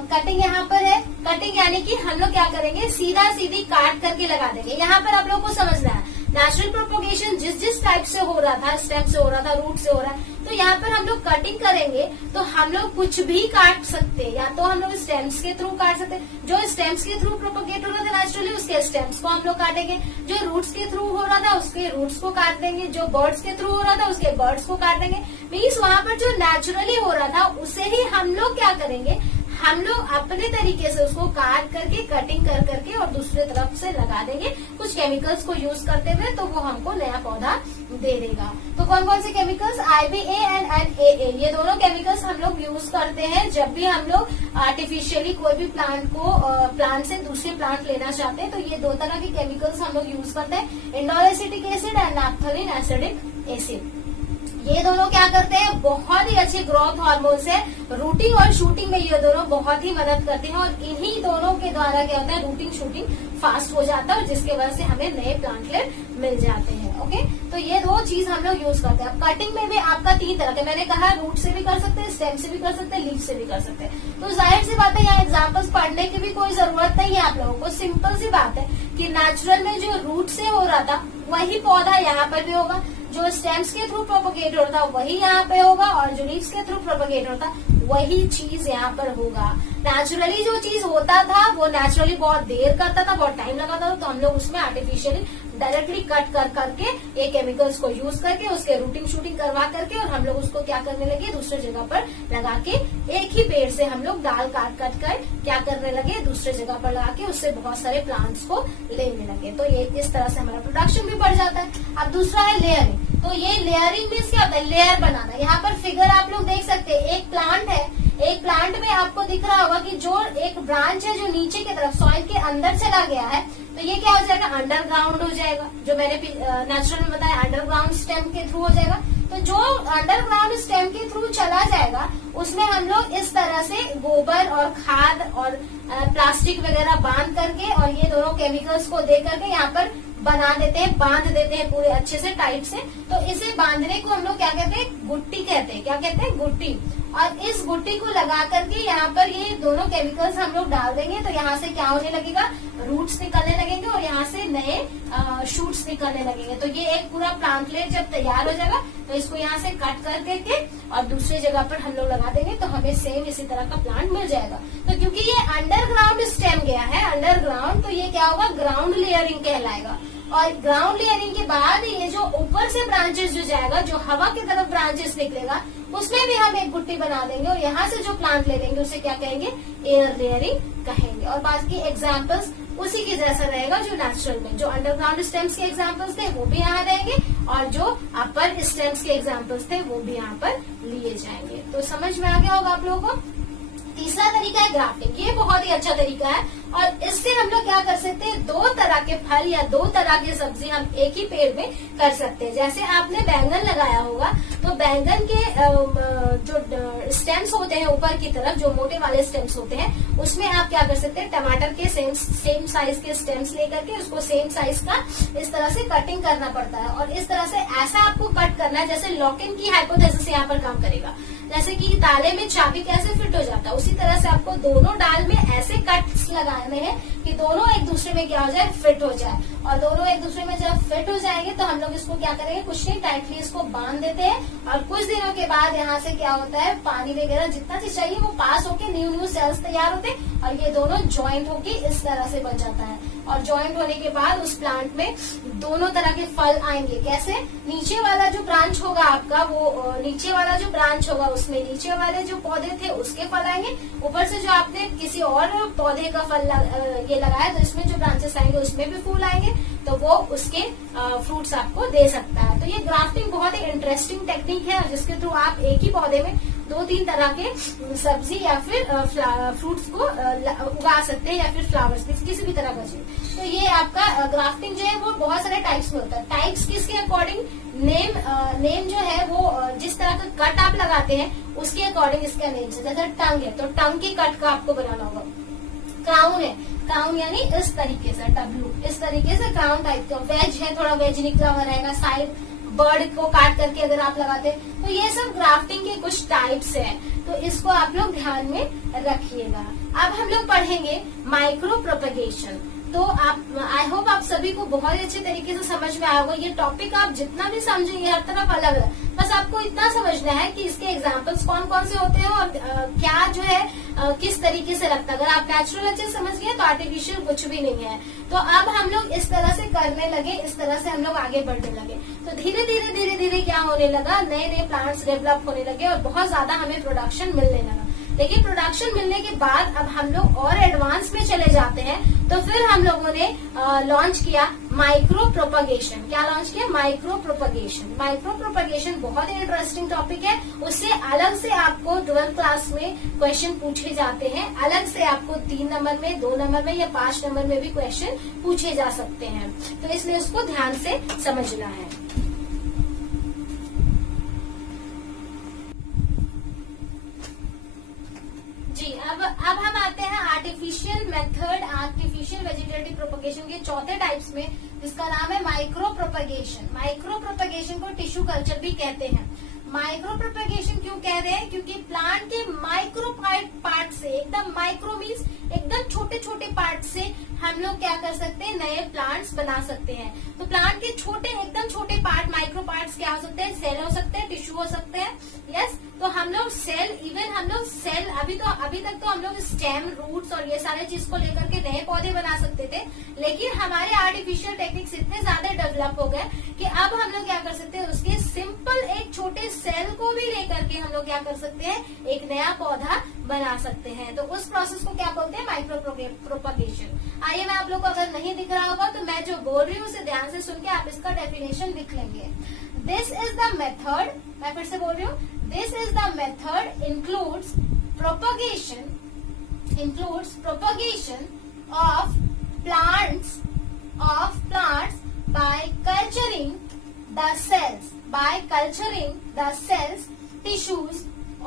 कटिंग यहाँ पर है। कटिंग यानी कि हम लोग क्या करेंगे, सीधा सीधी काट करके लगा देंगे। यहाँ पर आप लोग को समझना है, नेचुरल प्रोपगेशन जिस टाइप से हो रहा था, स्टेम से हो रहा था, रूट से हो रहा है, तो यहाँ पर हम लोग कटिंग करेंगे तो हम लोग कुछ भी काट सकते हैं। या तो हम लोग स्टेम्स के थ्रू काट सकते हैं, जो स्टेम्स के थ्रू प्रोपगेट हो रहा था नेचुरली उसके स्टेम्स को हम लोग काटेंगे, जो रूट्स के थ्रू हो रहा था उसके रूट्स को काट देंगे, जो बर्ड्स के थ्रू हो रहा था उसके बर्ड्स को काट देंगे। मीन्स वहां पर जो नेचुरली हो रहा था उसे ही हम लोग क्या करेंगे, हम लोग अपने तरीके से उसको काट करके कटिंग कर करके और दूसरे तरफ से लगा देंगे कुछ केमिकल्स को यूज करते हुए, तो वो हमको नया पौधा दे देगा। तो कौन कौन से केमिकल्स, IBA एंड NAA, ये दोनों केमिकल्स हम लोग यूज करते हैं जब भी हम लोग आर्टिफिशियली कोई भी प्लांट से दूसरे प्लांट लेना चाहते हैं। तो ये दो तरह के केमिकल्स हम लोग यूज करते हैं, indole acetic acid and naphthalene acidic acid. ये दोनों क्या करते हैं, बहुत ही अच्छे ग्रोथ हार्मोन्स है, रूटिंग और शूटिंग में ये दोनों बहुत ही मदद करते हैं और इन्हीं दोनों के द्वारा क्या होता है, रूटिंग शूटिंग फास्ट हो जाता है और जिसके वजह से हमें नए प्लांटलेट मिल जाते हैं। ओके, तो ये दो चीज हम लोग यूज करते हैं। कटिंग में भी आपका 3 तरह के, मैंने कहा रूट से भी कर सकते हैं, स्टेम से भी कर सकते हैं, लीफ से भी कर सकते हैं। तो जाहिर सी बात है, यहाँ एग्जाम्पल्स पढ़ने की भी कोई जरूरत नहीं है आप लोगों को। सिंपल सी बात है कि नेचुरल में जो रूट से हो रहा था वही पौधा यहाँ पर भी होगा, जो स्टेम्स के थ्रू प्रोपगेट होता है वही यहाँ पे होगा और जो लीव्स के थ्रू प्रोपगेट होता वही चीज यहाँ पर होगा। नेचुरली जो चीज होता था वो नेचुरली बहुत देर करता था, बहुत टाइम लगाता था, तो हम लोग उसमें आर्टिफिशियली डायरेक्टली कट कर करके ये केमिकल्स को यूज करके उसके रूटिंग शूटिंग करवा करके और हम लोग उसको क्या करने लगे, दूसरे जगह पर लगा के, एक ही पेड़ से हम लोग डाल काट कर क्या करने लगे, दूसरे जगह पर लगा के उससे बहुत सारे प्लांट्स को लेने लगे। तो ये इस तरह से हमारा प्रोडक्शन भी बढ़ जाता है। अब दूसरा है लेयरिंग। तो ये लेयरिंग मीन्स क्या होता है, लेयर बनाना। यहाँ पर फिगर आप लोग देख सकते हैं, एक प्लांट है, एक प्लांट में आपको दिख रहा होगा कि जो एक ब्रांच है जो नीचे की तरफ सॉइल के अंदर चला गया है, तो ये क्या हो जाएगा, अंडरग्राउंड हो जाएगा। जो मैंने नेचुरल में बताया अंडरग्राउंड स्टेम के थ्रू हो जाएगा। तो जो अंडरग्राउंड स्टेम के थ्रू चला जाएगा उसमें हम लोग इस तरह से गोबर और खाद और प्लास्टिक वगैरह बांध करके और ये दोनों केमिकल्स को दे करके यहाँ पर बना देते हैं, बांध देते हैं पूरे अच्छे से, टाइट से। तो इसे बांधने को हम लोग क्या कहते हैं, गुट्टी कहते हैं। क्या कहते हैं, गुट्टी। और इस गुट्टी को लगा करके यहाँ पर ये दोनों केमिकल्स हम लोग डाल देंगे तो यहाँ से क्या होने लगेगा, रूट्स निकलने लगेंगे और यहाँ से नए शूट्स निकलने लगेंगे। तो ये एक पूरा प्लांटलेट जब तैयार हो जाएगा तो इसको यहाँ से कट करके और दूसरी जगह पर हम लोग लगा देंगे तो हमें सेम इसी तरह का प्लांट मिल जाएगा। तो क्योंकि ये अंडरग्राउंड स्टेम गया है, अंडरग्राउंड, तो ये क्या होगा, ग्राउंड लेयरिंग कहलाएगा। और ग्राउंड लेयरिंग के बाद ये जो ऊपर से ब्रांचेस जो जाएगा, जो हवा की तरफ ब्रांचेस निकलेगा, उसमें भी हम एक गुट्टी बना देंगे और यहाँ से जो प्लांट ले लेंगे उसे क्या कहेंगे, एयर लेयरिंग कहेंगे। और बाकी एग्जाम्पल्स उसी की जैसा रहेगा जो नेचुरल में, जो अंडरग्राउंड स्टेम्स के एग्जाम्पल्स थे वो भी यहाँ रहेंगे और जो अपर स्टेम्स के एग्जाम्पल्स थे वो भी यहाँ पर लिए जाएंगे। तो समझ में आ गया होगा आप लोगों को। तीसरा तरीका है ग्राफ्टिंग। ये बहुत ही अच्छा तरीका है और इससे हम लोग क्या कर सकते हैं, दो तरह के फल या दो तरह की सब्जी हम एक ही पेड़ में कर सकते हैं। जैसे आपने बैंगन लगाया होगा तो बैंगन के जो स्टेम्स होते हैं ऊपर की तरफ, जो मोटे वाले स्टेम्स होते हैं, उसमें आप क्या कर सकते हैं, टमाटर के सेम साइज के स्टेम्स लेकर के उसको सेम साइज का इस तरह से कटिंग करना पड़ता है। और इस तरह से ऐसा आपको कट करना है जैसे लॉक-इन की हाइपोथेसिस यहाँ पर काम करेगा। जैसे कि ताले में चाबी कैसे फिट हो जाता है, उसी तरह से आपको दोनों डाल में ऐसे कट्स लगाने हैं कि दोनों एक दूसरे में क्या हो जाए, फिट हो जाए। और दोनों एक दूसरे में जब फिट हो जाएंगे तो हम लोग इसको क्या करेंगे, कुछ नहीं, टाइटली इसको बांध देते हैं और कुछ दिनों के बाद यहाँ से क्या होता है, पानी वगैरह जितना चीज चाहिए वो पास होके न्यू सेल्स तैयार होते हैं और ये दोनों ज्वाइंट होके इस तरह से बन जाता है। और ज्वाइंट होने के बाद उस प्लांट में दोनों तरह के फल आएंगे। कैसे, नीचे वाला जो ब्रांच होगा आपका, वो नीचे वाला जो ब्रांच होगा उसमें नीचे वाले जो पौधे थे उसके फल आएंगे। ऊपर से जो आपने किसी और पौधे का फल ये लगाया तो इसमें जो ब्रांचेस आएंगे उसमें भी फूल आएंगे तो वो उसके फ्रूट्स आपको दे सकता है। तो ये ग्राफ्टिंग बहुत ही इंटरेस्टिंग टेक्निक है जिसके थ्रू आप एक ही पौधे में दो तीन तरह के सब्जी या फिर फ्रूट्स को उगा सकते हैं या फिर फ्लावर्स किसी भी तरह का चीज। तो ये आपका ग्राफ्टिंग जो है वो बहुत सारे टाइप्स में होता है। टाइप्स किसके अकॉर्डिंग, नेम जो है वो जिस तरह का कट आप लगाते हैं उसके अकॉर्डिंग इसका नेम है। जैसे टंग है तो टंग की कट का आपको बनाना होगा। क्राउन है, क्राउन यानी इस तरीके से, डब्लू इस तरीके से क्राउन टाइप का। वेज है, थोड़ा वेज निकला हुआ रहेगा, साइड बर्ड को काट करके अगर आप लगाते हैं तो ये सब ग्राफ्टिंग के कुछ टाइप्स हैं। तो इसको आप लोग ध्यान में रखिएगा। अब हम लोग पढ़ेंगे माइक्रो प्रोपगेशन। तो आप, आई होप आप सभी को बहुत अच्छे तरीके से समझ में आया होगा। ये टॉपिक आप जितना भी समझेंगे हर तरफ अलग है, बस आपको इतना समझना है कि इसके एग्जाम्पल्स कौन कौन से होते हैं और क्या जो है किस तरीके से लगता है। अगर आप नेचुरल अच्छे समझ गए तो आर्टिफिशियल कुछ भी नहीं है। तो अब हम लोग इस तरह से करने लगे, इस तरह से हम लोग आगे बढ़ने लगे तो धीरे धीरे क्या होने लगा, नए नए प्लांट्स डेवलप होने लगे और बहुत ज्यादा हमें प्रोडक्शन मिलने लगा। लेकिन प्रोडक्शन मिलने के बाद अब हम लोग और एडवांस में चले जाते हैं तो फिर हम लोगों ने लॉन्च किया माइक्रो प्रोपगेशन। क्या लॉन्च किया, माइक्रो प्रोपगेशन। माइक्रो प्रोपगेशन बहुत ही इंटरेस्टिंग टॉपिक है। उससे अलग से आपको 12th क्लास में क्वेश्चन पूछे जाते हैं। अलग से आपको 3 नंबर में, 2 नंबर में या 5 नंबर में भी क्वेश्चन पूछे जा सकते हैं। तो इसलिए उसको ध्यान से समझना है। जी, अब हम आते हैं artificial method, artificial vegetative propagation के चौथे टाइप्स में, जिसका नाम है माइक्रो प्रोपगेशन। माइक्रो प्रोपगेशन को टिश्यू कल्चर भी कहते हैं। माइक्रो प्रोपगेशन क्यों कह रहे हैं, क्योंकि प्लांट के माइक्रो पार्ट से, एकदम माइक्रो मीन्स एकदम छोटे छोटे पार्ट से हम लोग क्या कर सकते हैं, नए प्लांट्स बना सकते हैं। तो प्लांट के छोटे, एकदम छोटे पार्ट, माइक्रो पार्ट्स क्या हो सकते हैं, सेल हो सकते हैं, टिश्यू हो सकते हैं। यस, तो हम लोग सेल, इवन हम लोग सेल, अभी तक तो हम लोग स्टेम, रूट्स और ये सारे चीज को लेकर के नए पौधे बना सकते थे। लेकिन हमारे आर्टिफिशियल टेक्निक्स इतने ज्यादा डेवलप हो गए कि अब हम लोग क्या कर सकते हैं, उसके सिंपल एक छोटे सेल को भी लेकर के हम लोग क्या कर सकते हैं, एक नया पौधा बना सकते हैं। तो उस प्रोसेस को क्या बोलते हैं, माइक्रो प्रोपगेशन। आइए, मैं आप लोग को अगर नहीं दिख रहा होगा तो मैं जो बोल रही हूँ उसे ध्यान से सुन के आप इसका डेफिनेशन लिख लेंगे। दिस इज द मेथड, मैं फिर से बोल रही हूँ, this is the method includes propagation of plants by culturing the cells by culturing the cells, tissues,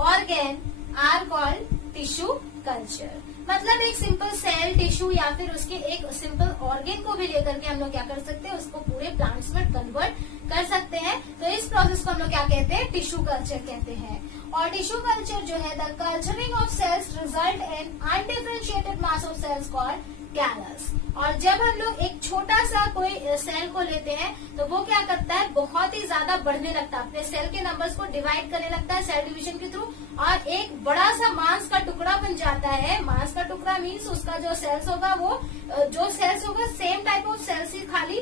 organ are called tissue culture। मतलब एक सिंपल सेल, टिश्यू या फिर उसके एक सिंपल ऑर्गेन को भी लेकर के हम लोग क्या कर सकते हैं, उसको पूरे प्लांट्स में कन्वर्ट कर सकते हैं। तो इस प्रोसेस को हम लोग क्या कहते हैं, टिश्यू कल्चर कहते हैं। और टिश्यू कल्चर जो है, the culturing of cells result in undifferentiated mass of cells called callus. और जब हम लोग एक छोटा सा कोई सेल को लेते हैं तो वो क्या करता है, बहुत ही ज्यादा बढ़ने लगता है, अपने सेल के नंबर्स को डिवाइड करने लगता है सेल डिवीजन के थ्रू, और एक बड़ा सा मांस का टुकड़ा बन जाता है। मांस का टुकड़ा मीन्स उसका जो सेल्स होगा, वो जो सेल्स होगा सेम टाइप ऑफ सेल्स ही, खाली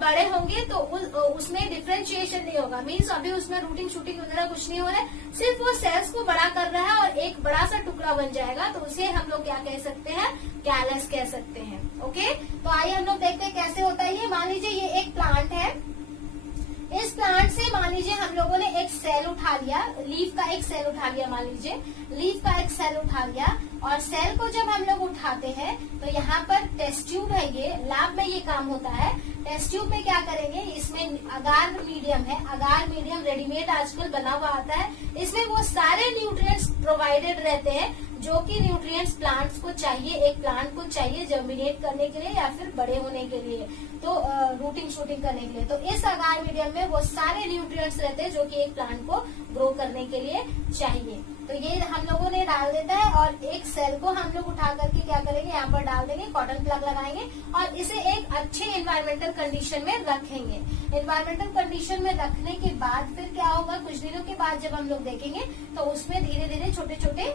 बड़े होंगे, तो उसमें डिफ्रेंशिएशन नहीं होगा। मीन्स अभी उसमें रूटिंग शूटिंग वगैरह कुछ नहीं हो रहा है, सिर्फ वो सेल्स को बड़ा कर रहा है और एक बड़ा सा टुकड़ा बन जाएगा, तो उसे हम लोग क्या कह सकते हैं, कैलस कह सकते हैं। ओके, तो आइए हम लोग देखते हैं कैसे होता है ये। मान लीजिए ये एक प्लांट है, इस प्लांट से मान लीजिए हम लोगों ने एक सेल उठा लिया, लीफ का एक सेल उठा लिया, मान लीजिए लीफ का एक सेल उठा लिया, और सेल को जब हम लोग उठाते हैं तो यहाँ पर टेस्ट ट्यूब है, ये लैब में ये काम होता है। टेस्ट ट्यूब में क्या करेंगे, इसमें अगार मीडियम है, अगार मीडियम रेडीमेड आजकल बना हुआ आता है, इसमें वो सारे न्यूट्रिएंट्स प्रोवाइडेड रहते हैं जो कि न्यूट्रिएंट्स प्लांट्स को चाहिए, एक प्लांट को चाहिए जर्मिनेट करने के लिए या फिर बड़े होने के लिए, तो रूटिंग शूटिंग करने के लिए। तो इस अगार मीडियम में वो सारे न्यूट्रिएंट्स रहते हैं जो कि एक प्लांट को ग्रो करने के लिए चाहिए। तो ये हम लोगों ने डाल देता है, और एक सेल को हम लोग उठा करके क्या करेंगे, यहाँ पर डाल देंगे, कॉटन प्लग लगाएंगे और इसे एक अच्छे एनवायरमेंटल कंडीशन में रखेंगे। एनवायरमेंटल कंडीशन में रखने के बाद फिर क्या होगा, कुछ दिनों के बाद जब हम लोग देखेंगे तो उसमें धीरे धीरे छोटे छोटे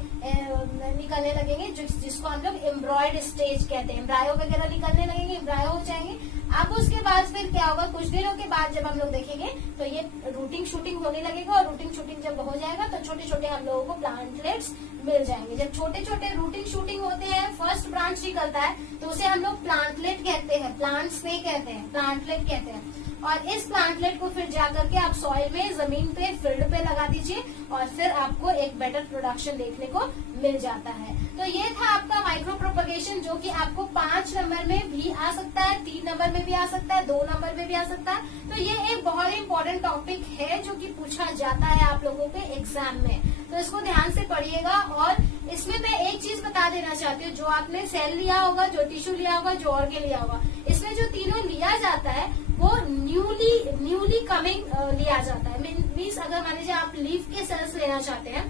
निकलने लगेंगे, जिसको हम लोग एम्ब्रॉयड स्टेज कहते हैं। एम्ब्रायो वगैरह निकलने लगेंगे, एम्ब्रायो हो जाएंगे। अब उसके बाद फिर क्या होगा, कुछ दिनों के बाद जब हम लोग देखेंगे तो ये रूटिंग शूटिंग होने लगेगा, और रूटिंग शूटिंग जब हो जाएगा तो छोटे छोटे हम लोगों को प्लांटलेट्स मिल जाएंगे। जब छोटे छोटे रूटिंग शूटिंग होते हैं, फर्स्ट ब्रांच निकलता है, तो उसे हम लोग प्लांटलेट कहते हैं, प्लांट्स नहीं कहते हैं, प्लांटलेट कहते हैं। और इस प्लांटलेट को फिर जाकर के आप सॉइल में, जमीन पे, फील्ड पे लगा दीजिए, और फिर आपको एक बेटर प्रोडक्शन देखने को मिल जाता है। तो ये था आपका माइक्रो प्रोपगेशन, जो कि आपको 5 नंबर में भी आ सकता है, 3 नंबर में भी आ सकता है, 2 नंबर में भी आ सकता है। तो ये एक बहुत इंपॉर्टेंट टॉपिक है जो कि पूछा जाता है आप लोगों के एग्जाम में, तो इसको ध्यान से पढ़िएगा। और इसमें मैं एक चीज बता देना चाहती हूँ, जो आपने सेल लिया होगा, जो टिश्यू लिया होगा, जो ऑर्गन लिया होगा, इसमें जो तीनों लिया जाता है वो न्यूली कमिंग लिया जाता है। मीन्स अगर मान लीजिए आप लीफ के सेल्स लेना चाहते हैं,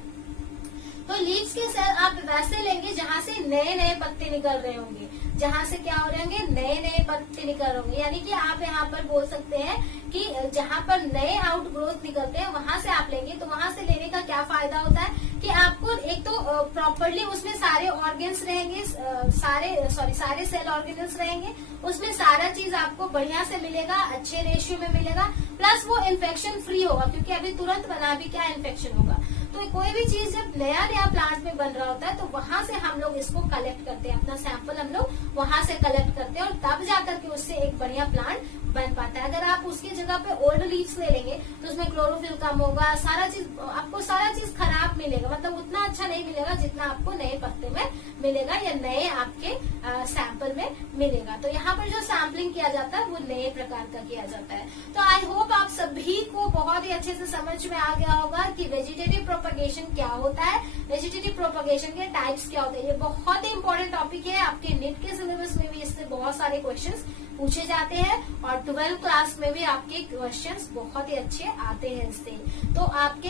तो लीव्स के सेल आप वैसे लेंगे जहाँ से नए नए पत्ते निकल रहे होंगे, जहाँ से क्या हो रहे होंगे, नए नए पत्ते निकल रहे होंगे। यानी कि आप यहाँ पर बोल सकते हैं कि जहाँ पर नए आउट ग्रोथ निकलते हैं वहां से आप लेंगे। तो वहां से लेने का क्या फायदा होता है कि आपको एक तो प्रॉपरली उसमें सारे ऑर्गेन्स रहेंगे, सारे सेल ऑर्गेनल्स रहेंगे, उसमें सारा चीज आपको बढ़िया से मिलेगा, अच्छे रेशियो में मिलेगा, प्लस वो इन्फेक्शन फ्री होगा, क्योंकि अभी तुरंत बना भी क्या इन्फेक्शन होगा। तो कोई भी चीज जब नया नया प्लांट में बन रहा होता है तो वहां से हम लोग इसको कलेक्ट करते हैं, अपना सैंपल हम लोग वहां से कलेक्ट करते हैं, और तब जाकर के उससे एक बढ़िया प्लांट बन पाता है। अगर आप उसकी जगह पे ओल्ड लीव्स ले लेंगे तो उसमें क्लोरोफिल कम होगा, आपको सारा चीज खराब मिलेगा, मतलब उतना अच्छा नहीं मिलेगा जितना आपको नए पत्ते में मिलेगा या नए आपके सैंपल में मिलेगा। तो यहाँ पर जो सैम्पलिंग किया जाता है वो नए प्रकार का किया जाता है। तो आई होप आप सभी को बहुत ही अच्छे से समझ में आ गया होगा कि वेजिटेटिव प्रोपगेशन क्या होता है, वेजिटेटिव प्रोपगेशन के टाइप्स क्या होते हैं। ये बहुत ही इंपॉर्टेंट टॉपिक है, आपके नीट के सिलेबस में भी इससे बहुत सारे क्वेश्चंस पूछे जाते हैं, और 12th क्लास में भी आपके क्वेश्चंस बहुत ही अच्छे आते हैं इससे। तो आपके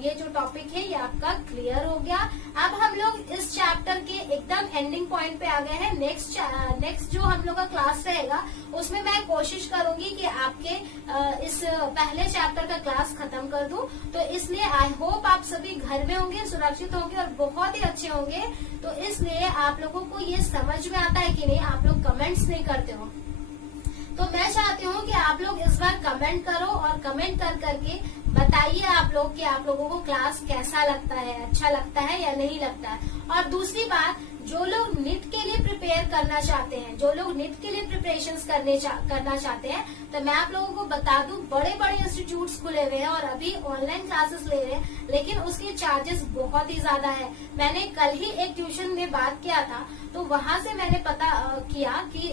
ये जो टॉपिक है ये आपका क्लियर हो गया। अब हम लोग इस चैप्टर के एकदम एंडिंग पॉइंट पे आ गए हैं। नेक्स्ट जो हम लोग का क्लास रहेगा उसमें मैं कोशिश करूंगी कि आपके इस पहले चैप्टर का क्लास खत्म कर दूं। तो इसलिए आई होप आप सभी घर में होंगे, सुरक्षित होंगे और बहुत ही अच्छे होंगे। तो इसलिए आप लोगों को ये समझ में आता है कि नहीं, आप लोग कमेंट्स नहीं करते हो, तो मैं चाहती हूँ कि आप लोग इस बार कमेंट करो, और कमेंट कर करके बताइए आप लोग कि आप लोगों को क्लास कैसा लगता है, अच्छा लगता है या नहीं लगता है। और दूसरी बात, जो लोग नीट के लिए प्रिपेयर करना चाहते हैं, जो लोग नीट के लिए प्रिपरेशन करना चाहते हैं, तो मैं आप लोगों को बता दूं, बड़े बड़े इंस्टीट्यूट्स खुले हुए हैं और अभी ऑनलाइन क्लासेस ले रहे हैं, लेकिन उसके चार्जेस बहुत ही ज्यादा है। मैंने कल ही एक ट्यूशन में बात किया था, तो वहां से मैंने पता किया कि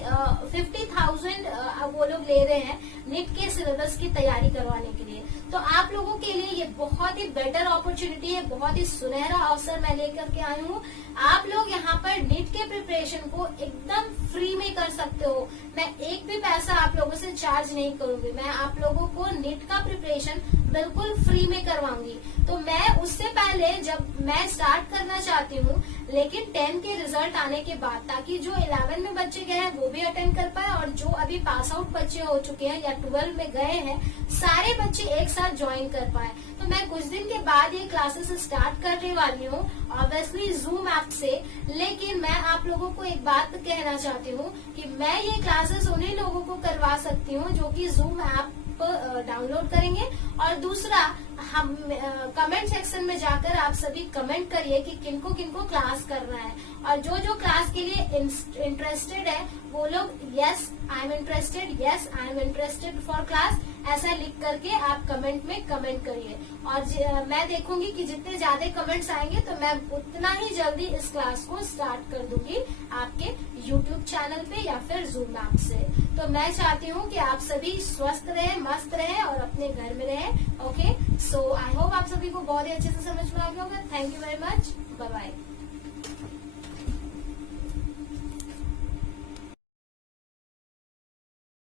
50,000 वो लोग ले रहे हैं नीट के सिलेबस की तैयारी करवाने के लिए। तो आप लोगों के लिए ये बहुत ही बेटर अपॉर्चुनिटी है, बहुत ही सुनहरा अवसर मैं लेकर के आई हूँ। आप लोग यहाँ पर नीट के प्रिपरेशन को एकदम फ्री में कर सकते हो। मैं एक भी पैसा आप लोगों से चार्ज नहीं करूंगी, मैं आप लोगों को नीट का प्रिपरेशन बिल्कुल फ्री में करवाऊंगी। तो मैं उससे पहले जब मैं स्टार्ट करना चाहती हूँ, लेकिन 10 के रिजल्ट आने के बाद, ताकि जो 11 में बच्चे गए हैं वो भी अटेंड कर पाए और जो अभी पास आउट बच्चे हो चुके हैं या 12 में गए हैं, सारे बच्चे एक साथ ज्वाइन कर पाए। तो मैं कुछ दिन के बाद ये क्लासेस स्टार्ट करने वाली हूँ, ऑब्वियसली जूम ऐप से। लेकिन मैं आप लोगों को एक बात कहना चाहती हूँ कि मैं ये क्लासेस उन्हीं लोगों को करवा सकती हूँ जो कि जूम ऐप डाउनलोड करेंगे। और दूसरा, हम कमेंट सेक्शन में जाकर आप सभी कमेंट करिए कि किनको किनको क्लास करना है, और जो जो क्लास के लिए इंटरेस्टेड है वो लोग yes I am interested, yes I am interested for class, ऐसा लिख करके आप कमेंट में कमेंट करिए। और मैं देखूंगी कि जितने ज्यादा कमेंट्स आएंगे तो मैं उतना ही जल्दी इस क्लास को स्टार्ट कर दूंगी आपके YouTube चैनल पे या फिर जूम ऐप से। तो मैं चाहती हूँ कि आप सभी स्वस्थ रहें, मस्त रहें और अपने घर में रहें। ओके, सो आई होप आप सभी को बहुत ही अच्छे से समझ में आ गया होगा। Thank you very much, bye bye.